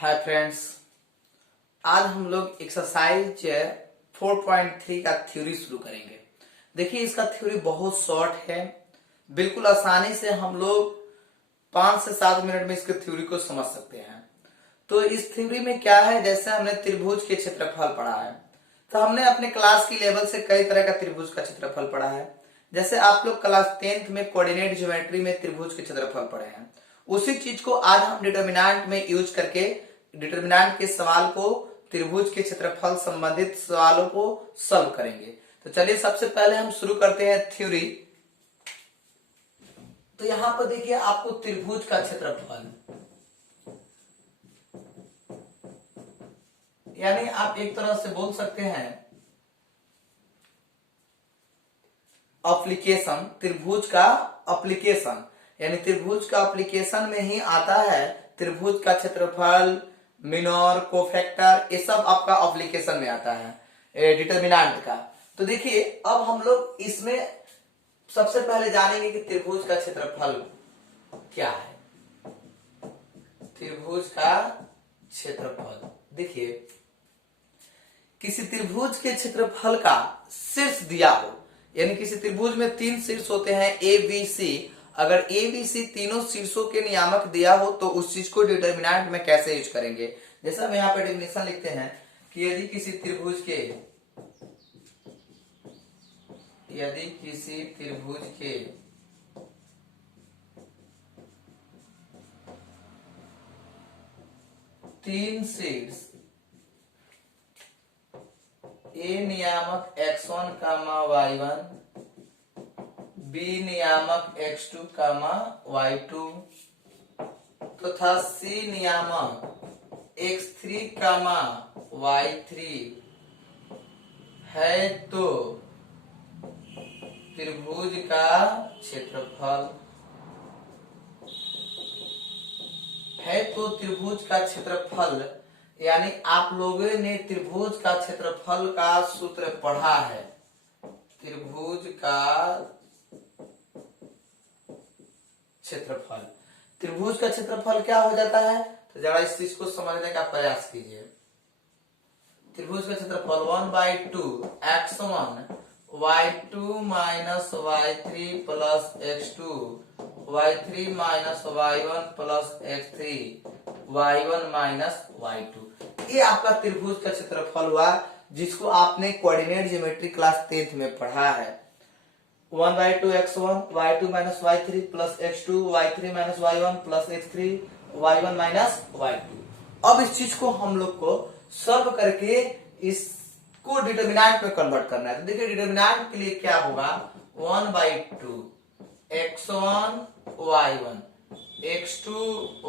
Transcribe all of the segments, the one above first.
Hi friends, आज हम लोग एक्सरसाइज 4.3 का थ्योरी शुरू करेंगे। देखिए, इसका थ्योरी बहुत शॉर्ट है। बिल्कुल आसानी से हम लोग 5 से 7 मिनट में इसके थ्योरी को समझ सकते हैं। तो इस थ्योरी में क्या है, जैसे हमने त्रिभुज के क्षेत्रफल पढ़ा है, तो हमने अपने क्लास की लेवल से कई तरह का त्रिभुज का क्षेत्रफल पढ़ा है। जैसे आप लोग क्लास 10th में कोऑर्डिनेट ज्योमेट्री में त्रिभुज के क्षेत्रफल पढ़े हैं, उसी चीज को आज हम डिटरमिनेंट में यूज करके डिटरमिनेंट के सवाल को, त्रिभुज के क्षेत्रफल संबंधित सवालों को सॉल्व करेंगे। तो चलिए सबसे पहले हम शुरू करते हैं थ्योरी। तो यहां पर देखिए, आपको त्रिभुज का क्षेत्रफल, यानी आप एक तरह से बोल सकते हैं एप्लीकेशन, त्रिभुज का एप्लीकेशन, यानी त्रिभुज का एप्लीकेशन में ही आता है त्रिभुज का क्षेत्रफल, मिनोर, कोफैक्टर, ये सब आपका एप्लीकेशन में आता है डिटरमिनेंट का। तो देखिए, अब हम लोग इसमें सबसे पहले जानेंगे कि त्रिभुज का क्षेत्रफल क्या है। त्रिभुज का क्षेत्रफल, देखिए, किसी त्रिभुज के क्षेत्रफल का शीर्ष दिया हो, यानी किसी त्रिभुज में 3 शीर्ष होते हैं ए बी सी, अगर ए बी सी तीनों शीर्षों के नियामक दिया हो तो उस चीज को डिटरमिनेंट में कैसे यूज करेंगे। जैसा हम यहाँ पे डेफिनेशन लिखते हैं कि यदि किसी त्रिभुज के 3 शीर्ष ए नियामक x1 y1, बी नियामक x2 y2 तथा सी नियामक x3 y3 है, तो त्रिभुज का क्षेत्रफल है। तो त्रिभुज का क्षेत्रफल, यानी आप लोगों ने त्रिभुज का क्षेत्रफल का सूत्र पढ़ा है। त्रिभुज का क्षेत्रफल, त्रिभुज का क्षेत्रफल क्या हो जाता है, तो जरा इस चीज को समझने का प्रयास कीजिए। त्रिभुज का क्षेत्रफल 1/2 x1 y2 minus y3 plus x2 y3 minus y1 plus x3 y1 minus y2, ये आपका त्रिभुज का क्षेत्रफल हुआ, जिसको आपने कोऑर्डिनेट ज्योमेट्री क्लास 10th में पढ़ा है। 1/2 x1 y2 minus y3 plus x2 y3 minus y1 plus x3 y1 minus y2। अब इस चीज को हम लोग को सॉल्व करके इसको डिटरमिनेंट में कन्वर्ट करना है। तो देखिए, डिटरमिनेंट के लिए क्या होगा, 1/2 x1 y1 x2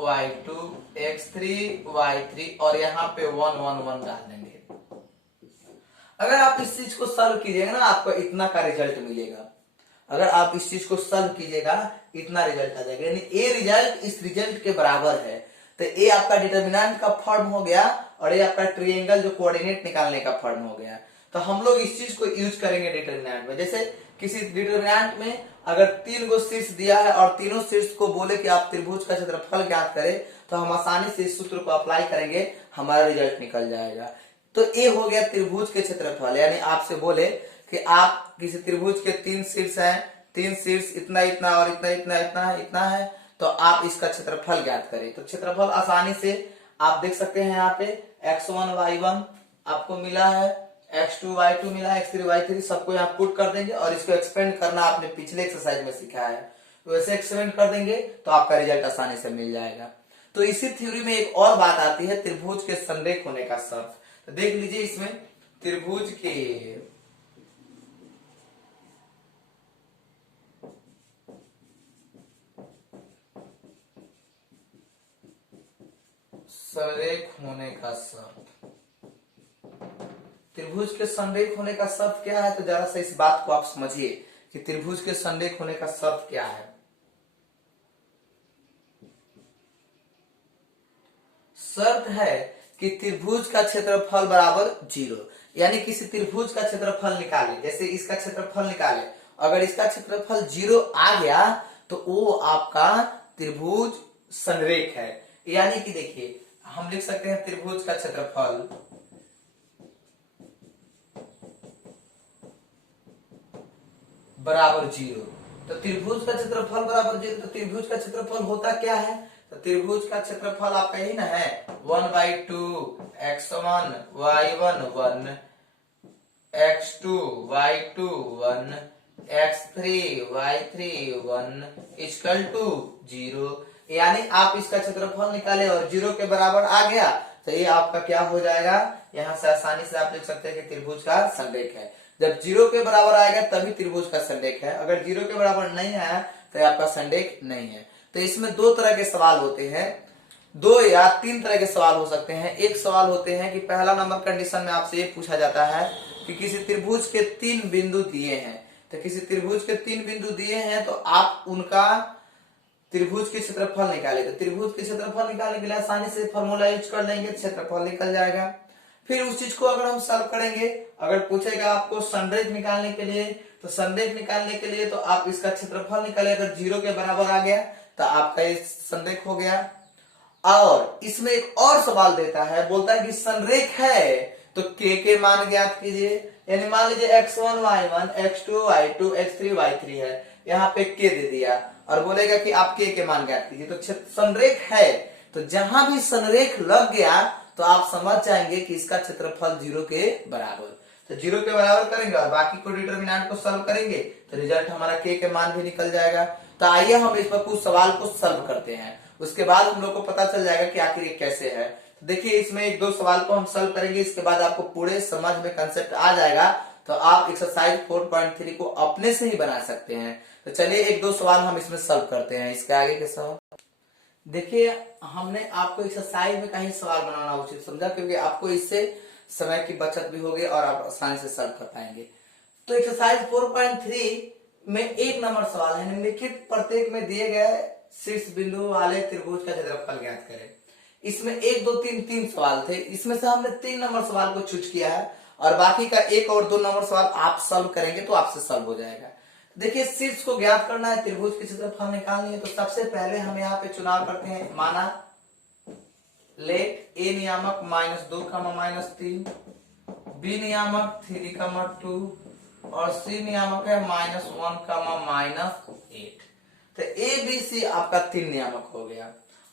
y2 x3 y3 और यहाँ पे 1 1 1 डाल देंगे। अगर आप इस चीज को सॉल्व कीजिएगा ना, आपको इतना का रिजल्ट मिलेगा। अगर आप इस चीज को सॉल्व कीजिएगा, इतना रिजल्ट आ जाएगा, यानी ए रिजल्ट इस रिजल्ट के बराबर है। तो ए आपका डिटरमिनेंट का फॉर्म हो गया और ये आपका ट्रायंगल जो कोऑर्डिनेट निकालने का फॉर्म हो गया। तो हम लोग इस चीज को यूज करेंगे डिटरमिनेंट में। जैसे किसी डिटरमिनेंट में अगर 3 गो शीर्ष दिया है और तीनों शीर्ष को बोले कि आप त्रिभुज का क्षेत्रफल ज्ञात करें, तो हम आसानी से इस सूत्र को अप्लाई करेंगे, हमारा रिजल्ट निकल जाएगा। तो ये हो गया त्रिभुज के क्षेत्रफल, यानी आपसे बोले कि आप किसी त्रिभुज के 3 शीर्ष हैं, 3 शीर्ष इतना इतना और इतना इतना इतना इतना है, तो आप इसका क्षेत्रफल ज्ञात करें। तो क्षेत्रफल आसानी से आप देख सकते हैं, यहाँ पे x1 y1 आपको मिला है, x2 y2 मिला है, x3 y3, सबको यहाँ पुट कर देंगे और इसको एक्सपेंड करना आपने पिछले एक्सरसाइज में सीखा है, तो वैसे एक्सपेंड कर देंगे तो आपका रिजल्ट आसानी से मिल जाएगा। तो इसी थ्योरी में एक और बात आती है, त्रिभुज के संरेख होने का शर्त। तो देख लीजिए, इसमें त्रिभुज के संरेख होने का शर्त, त्रिभुज के संरेख होने का शर्त क्या है, तो जरा सा इस बात को आप समझिए कि त्रिभुज के संरेख होने का शर्त क्या है। शर्त है कि त्रिभुज का क्षेत्रफल बराबर 0, यानी किसी त्रिभुज का क्षेत्रफल निकाले, जैसे इसका क्षेत्रफल निकाले, अगर इसका क्षेत्रफल 0 आ गया तो वो आपका त्रिभुज संरेख है। यानी कि देखिए, हम लिख सकते हैं त्रिभुज का क्षेत्रफल बराबर 0। तो त्रिभुज का क्षेत्रफल बराबर 0, तो त्रिभुज का क्षेत्रफल होता क्या है? तो त्रिभुज का क्षेत्रफल आपका यही ना है 1/2 x1 y1 1 x2 y2 1 x3 y3 1 equal to 0। यानी आप इसका क्षेत्रफल निकाले और 0 के बराबर आ गया तो ये आपका क्या हो जाएगा, यहाँ से आसानी से आप लिख सकते हैं कि त्रिभुज का संरेख है। जब 0 के बराबर आएगा तभी त्रिभुज का संरेख है, अगर 0 के बराबर नहीं आया तो आपका संरेख नहीं है। तो इसमें दो तरह के सवाल होते हैं, 2 या 3 तरह के सवाल हो सकते हैं। एक सवाल होते हैं कि पहला नंबर कंडीशन में आपसे ये पूछा जाता है कि किसी त्रिभुज के 3 बिंदु दिए हैं, तो किसी त्रिभुज के 3 बिंदु दिए हैं तो आप उनका त्रिभुज के क्षेत्रफल निकाले। तो त्रिभुज के क्षेत्रफल निकालने के लिए आसानी से फॉर्मूला यूज कर लेंगे, क्षेत्रफल निकल जाएगा। फिर उस चीज को अगर हम सॉल्व करेंगे, अगर पूछेगा आपको संरेख निकालने के लिए, तो संरेख निकालने के लिए तो आप इसका क्षेत्रफल निकाले, अगर 0 के बराबर आ गया तो आपका ये संरेख हो गया। और इसमें एक और सवाल देता है, बोलता है कि संरेख है तो के मान ज्ञात कीजिए। यानी मान लीजिए x1 y1 x2 y2 x3 y3 है, यहाँ पे के दे दिया और बोलेगा कि आप के मान ज्ञात कीजिए। तो संरेख है तो जहां भी संरेख लग गया तो आप समझ जाएंगे कि इसका क्षेत्रफल 0 के बराबर। तो 0 के बराबर करेंगे और बाकी को डिटरमिनेंट को सॉल्व करेंगे तो रिजल्ट हमारा के मान भी निकल जाएगा। तो आइए हम इस पर कुछ सवाल को सॉल्व करते हैं, उसके बाद हम लोग को पता चल जाएगा कि आखिर ये कैसे है। तो देखिए इसमें 1-2 सवाल को हम सॉल्व करेंगे, इसके बाद आपको पूरे समझ में कंसेप्ट आ जाएगा, तो आप एक्सरसाइज 4.3 को अपने से ही बना सकते हैं। तो चलिए 1-2 सवाल हम इसमें सॉल्व करते हैं। इसके आगे के सवाल देखिए, हमने आपको एक्सरसाइज में कहीं सवाल बनाना उचित समझा क्योंकि आपको इससे समय की बचत भी होगी और आप आसानी से सॉल्व कर पाएंगे। तो एक्सरसाइज 4.3 में 1 नंबर सवाल है, निम्नलिखित प्रत्येक में दिए गए शीर्ष बिंदु वाले त्रिभुज का क्षेत्रफल ज्ञात करें। इसमें 1 2 3 सवाल थे, इसमें से हमने 3 नंबर सवाल को चूज किया है और बाकी का 1 और 2 नंबर सवाल आप सॉल्व करेंगे तो आपसे सॉल्व हो जाएगा। देखिए शीर्ष को ज्ञात करना है, त्रिभुज की क्षेत्रफल निकालनी है, तो सबसे पहले हम यहाँ पे चुनाव करते हैं। माना लेट ए नियामक -2, -3, बी नियामक 3, 2 और सी नियामक है -1, -8। तो ए बी सी आपका 3 नियामक हो गया।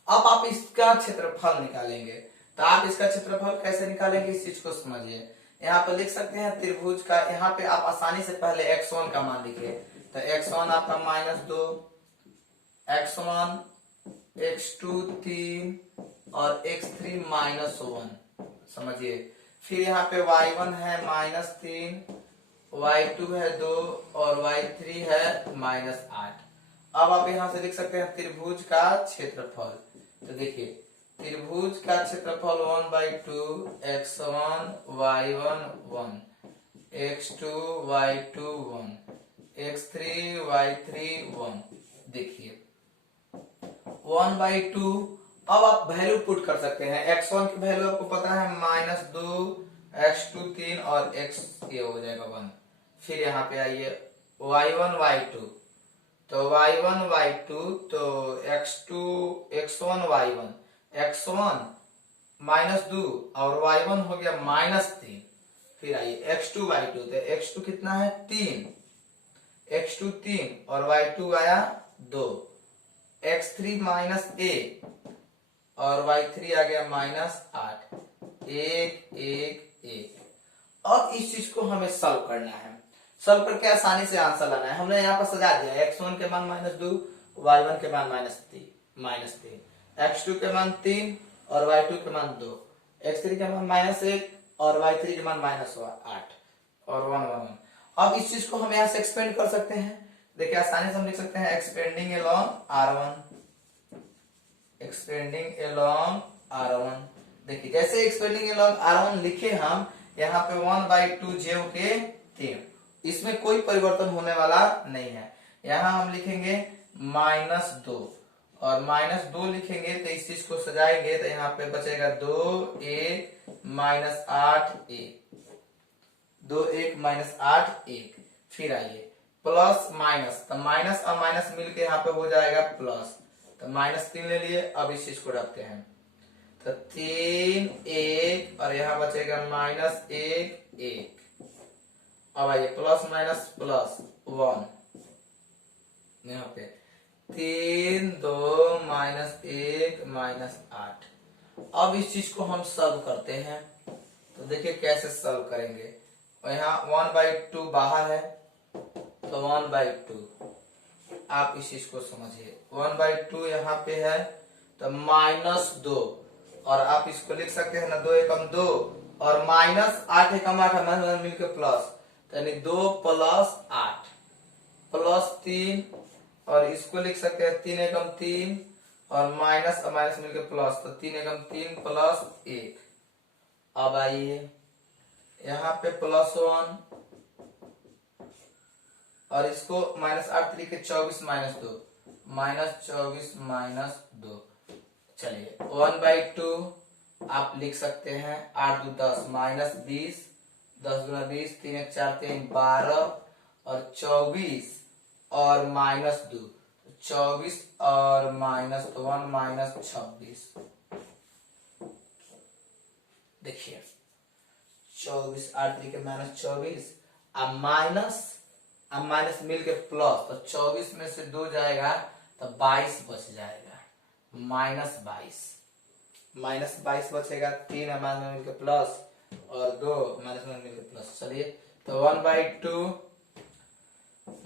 अब आप इसका क्षेत्रफल निकालेंगे, तो आप इसका क्षेत्रफल कैसे निकालेंगे इस चीज को समझिए। यहाँ पर लिख सकते हैं त्रिभुज का, यहाँ पे आप आसानी से पहले x1 का मान लिखिए, तो x1 आपका -2, x1 x2 3 और x3 -1 समझिए। फिर यहाँ पे y1 है -3, y2 है 2 और y3 है -8। अब आप यहाँ से लिख सकते हैं त्रिभुज का क्षेत्रफल। तो देखिए त्रिभुज का क्षेत्रफल 1/2 x1 y1 1 x2 y2 1 x3 y3 1। देखिए 1/2। अब आप वैल्यू पुट कर सकते हैं। x1 की वैल्यू आपको पता है -2, x2 3 और x ये हो जाएगा 1। फिर यहाँ पे आइए y1 y2, तो y1 y2 तो x2 x1 y1 x1 -2 और y1 हो गया -3। फिर आइए x2 y2, तो x2 कितना है 3, x2 3 और y2 आया 2, x3 -1 और y3 आ गया -8, 1 1 1। अब इस चीज को हमें सॉल्व करना है, सॉल्व करके आसानी से आंसर लाना है। हमने यहाँ पर सजा दिया x1 के मान -2, y1 के मान -3, x2 के मान 3 और y2 के मान 2, x3 के मान -1 और y3 के मान -8 और 1 1 1। अब इस चीज को हम यहाँ से एक्सपेंड कर सकते हैं। देखिए आसानी से हम लिख सकते हैं expanding along r1, expanding along r1। देखिए जैसे एक्सपेंडिंग अलोंग r1 लिखे हम, यहाँ पे 1/2 जेव के 3, इसमें कोई परिवर्तन होने वाला नहीं है। यहाँ हम लिखेंगे -2 और -2 लिखेंगे तो इस चीज को सजाएंगे तो यहाँ पे बचेगा 2 1 -8 1, 2 1 -8 1। फिर आइए प्लस माइनस, तो माइनस और माइनस मिलके यहाँ पे हो जाएगा प्लस, तो -3 ले लिए। अब इस चीज को रखते हैं, तो 3 1 और यहाँ बचेगा -1 1। अब आइए प्लस माइनस प्लस 1, यहाँ पे 3 2 -1 -8। अब इस चीज को हम सॉल्व करते हैं, तो देखिए कैसे सॉल्व करेंगे। और यहाँ 1/2 बाहर है, तो 1/2 आप इस चीज को समझिए। 1/2 यहाँ पे है तो -2, और आप इसको लिख सकते हैं ना, 2 एकम 2 और -8 एकम 8 मिलकर प्लस, यानी 2 + 8 +3, और इसको लिख सकते हैं 3 एकम 3 और माइनस माइनस मिलकर प्लस, तो 3 एकम 3 + 1। अब आइए यहाँ पे +1 और इसको -8 3 के 24 -2 -24 -2। चलिए 1/2 आप लिख सकते हैं 8 2 10 -20, 10 गुना 20, 3 1 4 3 12 और 24 और -2, 24 और -1 -26। देखिए 24 8 3 के -24, अब माइनस मिल के प्लस, तो 24 में से 2 जाएगा तो 22 बच जाएगा, -22 बचेगा। 3 माइनस में मिलकर प्लस और 2 माइनस में मिलकर प्लस। चलिए तो 1/2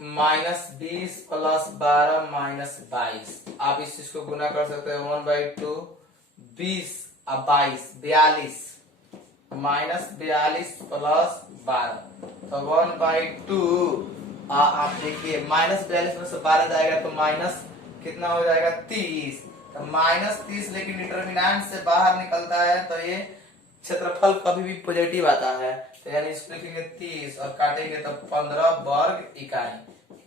-20 + 12 -22। आप इस चीज को गुना कर सकते हैं। 1/2 20 और 22 42 -42 + 12, तो 1/2 आप देखिए -42 में से 12 जाएगा तो माइनस कितना हो जाएगा 30, तो -30, लेकिन डिटरमिनेंट से बाहर निकलता है तो ये क्षेत्रफल कभी भी पॉजिटिव आता है, तो यानी इसको लिखेंगे 30 और काटेंगे तो 15 वर्ग इकाई।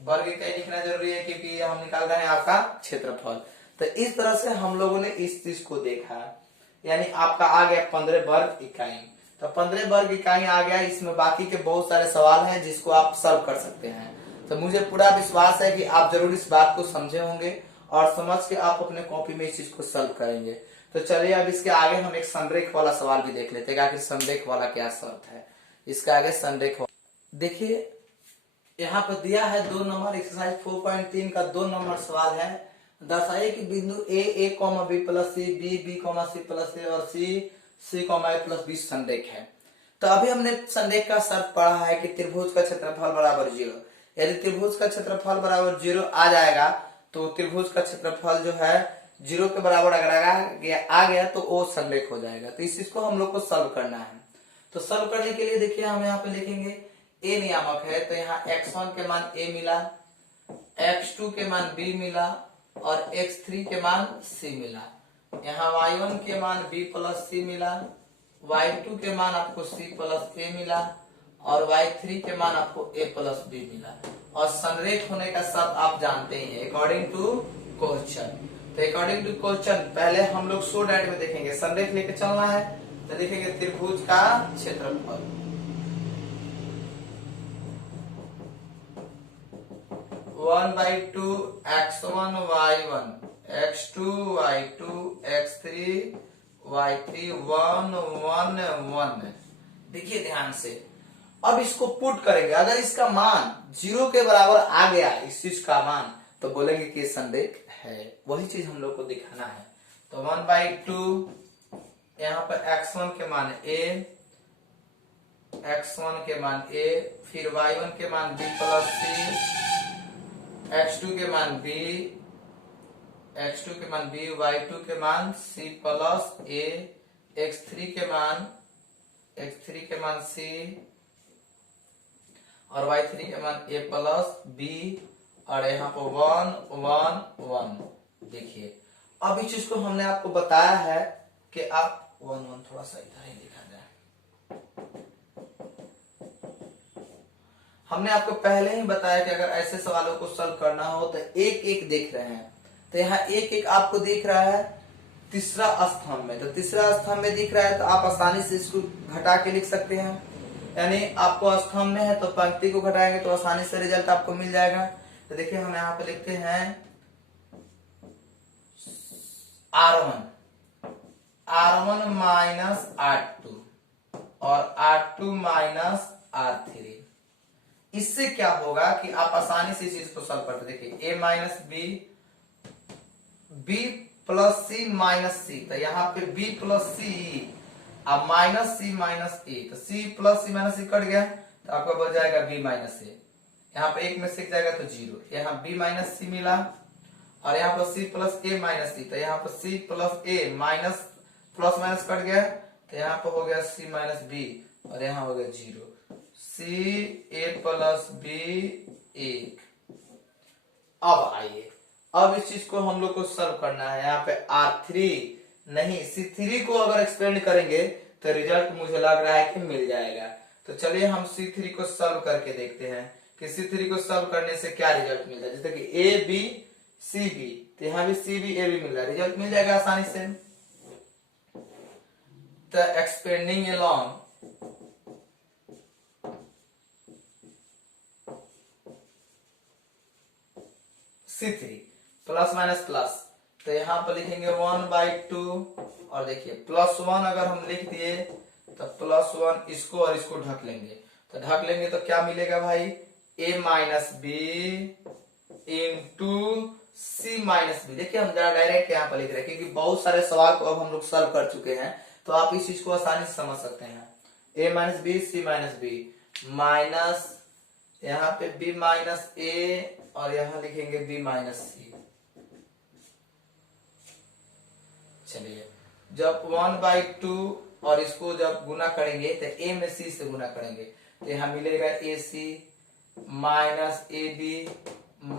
वर्ग इकाई लिखना जरूरी है क्योंकि हम निकाल रहे हैं आपका क्षेत्रफल। तो इस तरह से हम लोगों ने इस चीज को देखा, यानी आपका आ गया 15 वर्ग इकाई। तो 15 वर्ग इकाई आ गया, इसमें बाकी के बहुत सारे सवाल हैं जिसको आप सॉल्व कर सकते हैं। तो मुझे पूरा विश्वास है कि आप जरूर इस बात को समझे होंगे और समझ के आप अपने कॉपी में इस चीज को सॉल्व करेंगे। तो चलिए अब इसके आगे हम एक संरेख वाला सवाल भी देख लेते हैं, आखिर संरेख वाला क्या शर्त है। इसका आगे संरेख देखिए, यहाँ पर दिया है 2 नंबर, एक्सरसाइज 4.3 का 2 नंबर सवाल है। दर्शाइए कि बिंदु a b + c, b c + a और c a + b संरेख है। तो अभी हमने संरेख का शर्त पढ़ा है कि त्रिभुज का क्षेत्रफल बराबर 0। यदि त्रिभुज का क्षेत्रफल बराबर 0 आ जाएगा तो त्रिभुज का क्षेत्रफल जो है 0 के बराबर अगर आ गया तो वो संरेख हो जाएगा। तो इस चीज को हम लोग को सॉल्व करना है। तो सॉल्व करने के लिए देखिए हम यहाँ पे लिखेंगे a नियामक है, तो यहाँ x1 के मान a मिला, x2 के मान b मिला और x3 के मान c मिला। यहाँ y1 के मान b + c मिला, y2 के मान आपको c + a मिला और y3 के मान आपको a + b मिला। और संरेख होने का शर्त आप जानते ही हैं, अकॉर्डिंग टू क्वेश्चन। तो अकॉर्डिंग टू क्वेश्चन पहले हम लोग सो डैट में देखेंगे, संरेख लेके चलना है तो देखेंगे त्रिभुज का क्षेत्रफल। One by two x1 y1 x2 y2 x3 y3 1 1 1। देखिए ध्यान से, अब इसको पुट करेंगे। अगर इसका मान 0 के बराबर आ गया, इस चीज का मान, तो बोलेंगे कि संरेख है। वही चीज हम लोग को दिखाना है। तो 1/2 यहाँ पर x1 के मान a, x1 के मान a, फिर y1 के मान b + c, x2 के मान b, y2 के मान c + a, x3 के मान c और y3 के मान a + b, और यहाँ पर 1 1 1। देखिए अब इस चीज को हमने आपको बताया है कि आप 1 1 थोड़ा सा इधर ही लिखा जाए। हमने आपको पहले ही बताया कि अगर ऐसे सवालों को सॉल्व करना हो तो एक एक देख रहे हैं, तो यहाँ एक एक आपको दिख रहा है तीसरा स्तंभ में। तो तीसरा स्तंभ में दिख रहा है तो आप आसानी से इसको घटा के लिख सकते हैं। यानी आपको स्तंभ में है तो पंक्ति को घटाएंगे तो आसानी से रिजल्ट आपको मिल जाएगा। तो देखिए हम यहाँ पे लिखते हैं R1 R1 माइनस R2 और R2 माइनस R3। इससे क्या होगा कि आप आसानी से इस चीज को सॉल्व करते देखिए a minus b plus C minus C, तो यहाँ पे b प्लस सी अब माइनस सी माइनस ए, तो c प्लस सी माइनस सी कट गया तो आपका बच जाएगा b माइनस ए। यहाँ पे एक में से जाएगा तो 0, यहाँ b माइनस सी मिला और यहाँ पर c प्लस ए माइनस सी, तो यहाँ पर c प्लस ए माइनस प्लस माइनस कट गया तो यहाँ पर हो गया c माइनस बी और यहाँ हो गया 0, c a प्लस b 1। अब आइए अब इस चीज को हम लोग को सॉल्व करना है। यहाँ पे R3 नहीं C3 को अगर एक्सपेंड करेंगे तो रिजल्ट मुझे लग रहा है कि मिल जाएगा। तो चलिए हम C3 को सॉल्व करके देखते हैं कि C3 को सॉल्व करने से क्या रिजल्ट मिलता है। जैसे कि A B C B, तो यहाँ भी C B A B मिल रहा है, रिजल्ट मिल जाएगा आसानी से। तो expanding along C3 plus minus plus, तो यहाँ पर लिखेंगे 1/2 और देखिए +1 अगर हम लिख दिए तो +1 इसको और इसको ढक लेंगे, तो ढक लेंगे तो क्या मिलेगा भाई a minus B into C minus B. देखिए हम डायरेक्ट यहाँ पर लिख रहे हैं क्योंकि बहुत सारे सवाल को अब हम लोग सॉल्व कर चुके हैं, तो आप इस चीज को आसानी से समझ सकते हैं। a minus B C minus B minus यहाँ पे b माइनस ए और यहाँ लिखेंगे b माइनस सी। चलिए जब 1/2 और इसको जब गुना करेंगे तो a में c से गुना करेंगे तो यहाँ मिलेगा ac minus A B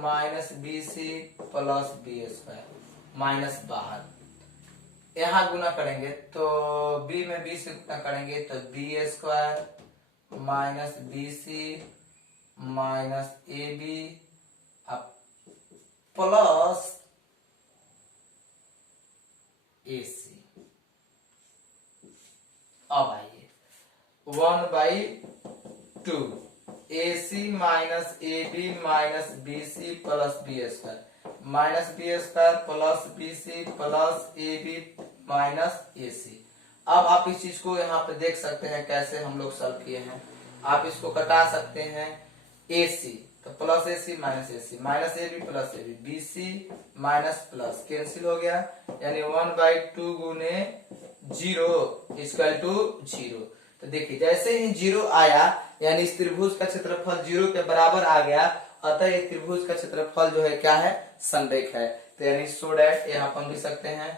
minus B C plus B square minus बाहर। यहाँ गुना करेंगे तो b में b से गुना करेंगे तो B square minus B C minus A B plus A C. अब आइए 1/2 A C minus A B minus B C plus B square minus B square plus B C plus A B minus A C. अब आप इस चीज को यहाँ पे देख सकते हैं कैसे हम लोग सॉल्व किए हैं। आप इसको कटा सकते हैं ए सी, तो plus A C minus A B plus A B B C minus plus cancel हो गया, यानी 1/2 गुने 0 इक्वल टू 0। तो देखिए जैसे ही 0 आया यानी इस त्रिभुज का क्षेत्रफल 0 के बराबर आ गया, अतः ये त्रिभुज का क्षेत्रफल जो है क्या है समरेख है। तो यानी सो डैट यहाँ पर लिख सकते हैं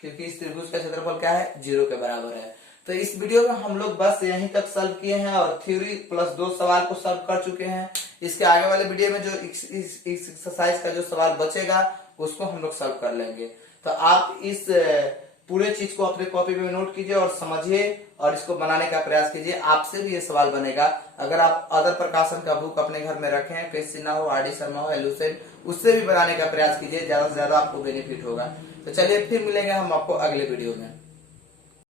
क्योंकि इस त्रिभुज का क्षेत्रफल क्या है 0 के बराबर है। तो इस वीडियो में हम लोग बस यहीं तक सॉल्व किए हैं और थ्योरी प्लस 2 सवाल को सॉल्व कर चुके हैं। इसके आगे वाले वीडियो में जो इस एक्सरसाइज का जो सवाल बचेगा उसको हम लोग सॉल्व कर लेंगे। तो आप इस पूरे चीज को अपने कॉपी में नोट कीजिए और समझिए और इसको बनाने का प्रयास कीजिए। आपसे भी ये सवाल बनेगा। अगर आप अदर प्रकाशन का बुक अपने घर में रखे हैं, KC सिन्हा हो, RD शर्मा हो, एलुसेंट, उससे भी बनाने का प्रयास कीजिए, ज्यादा से ज्यादा आपको बेनिफिट होगा। तो चलिए फिर मिलेंगे हम आपको अगले वीडियो में।